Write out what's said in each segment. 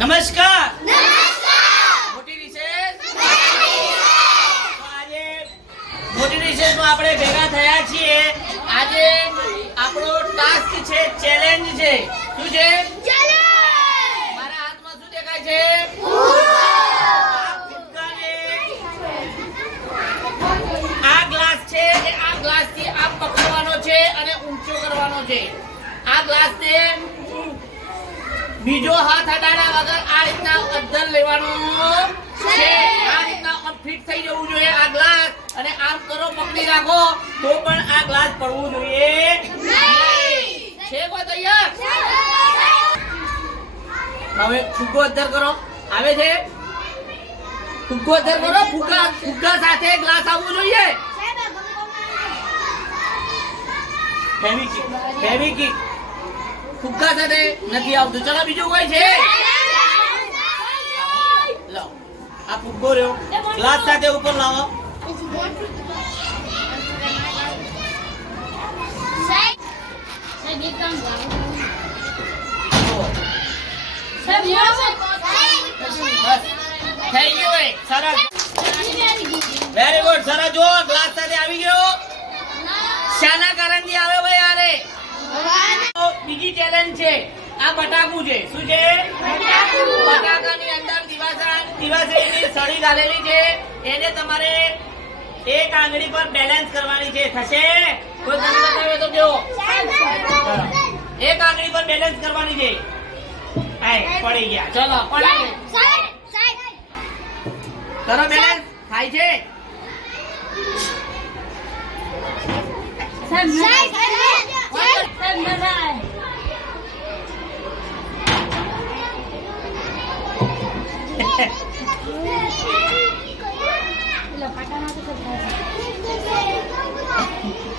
નમસ્કાર. મોટી રિસેસ આજે મોટી રિસેસમાં આપણે ભેગા થયા છીએ. આજે આપણો ટાસ્ક છે ચેલેન્જ છે. શું છે? મારા હાથમાં શું દેખાય છે? આ ગ્લાસ છે આ ગ્લાસથી આમ પકડવાનો છે અને ઊંચો કરવાનો છે. આ ગ્લાસને બીજો હાથ હટાડ્યા વગર આ રીતના અદ્ધર લેવાનો છે. આ રીતના આમ ફિટ થઈ જવું જોઈએ આ ગ્લાસ અને આમ કરો પકડી રાખો તો પણ આ ગ્લાસ પડવું જોઈએ. છે કો તૈયાર? હવે ફૂગો અદ્દર કરો. આવે છે? ફૂગો અદ્દર કરો. ફૂગા ફૂગા સાથે ગ્લાસ આવવું જોઈએ. ફેવિકિક ફેવિકિક ફુગ્ગા સાથે નથી આવતું. ચલો, બીજું કોઈ છે? આ ફુગ્ગો રહ્યો. ગ્લાસ સાથે ઉપર લાવો. થઈ ગયું સરસ. વેરી ગુડ સરસ. જો ગ્લાસ સાથે આવી ગયો. શાના કારણથી આવે ભાઈ આરે તો બીજી ચેલેન્જ છે આ બટાકું છે. શું છે? બટાકાની અંદર દિવાસા દિવાસળીની સળી ગાલેલી છે. એને તમારે એક આંગળી પર બેલેન્સ કરવાની છે. થશે? કોઈ તમને બતાવે તો જો એક આંગળી પર બેલેન્સ કરવાની છે. પડી ગયા. ચલો પડી કરો બેલેન્સ થાય છે?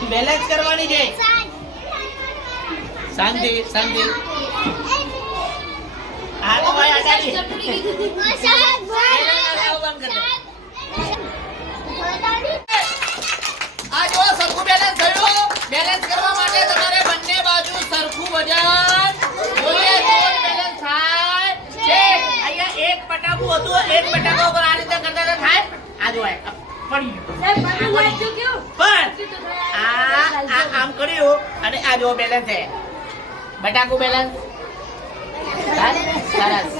બેલેન્સ કરવાની છે. શાંતિ શાંતિ. હાલો ભાઈ અડાડી આ જો સરખું બેલેન્સ થયું બેલેન્સ કરવા માટે તમારે બંને બાજુ સરખું વજન જોઈએ તો જ બેલેન્સ થાય છે પટાકું હતું એક પટાકા ઉપર આ રીતે કરતા થાય. આ જો પડી પણ આ આ આમ કર્યું અને આ જો બેલેન્સ છે. બટાકું બેલેન્સ સરસ.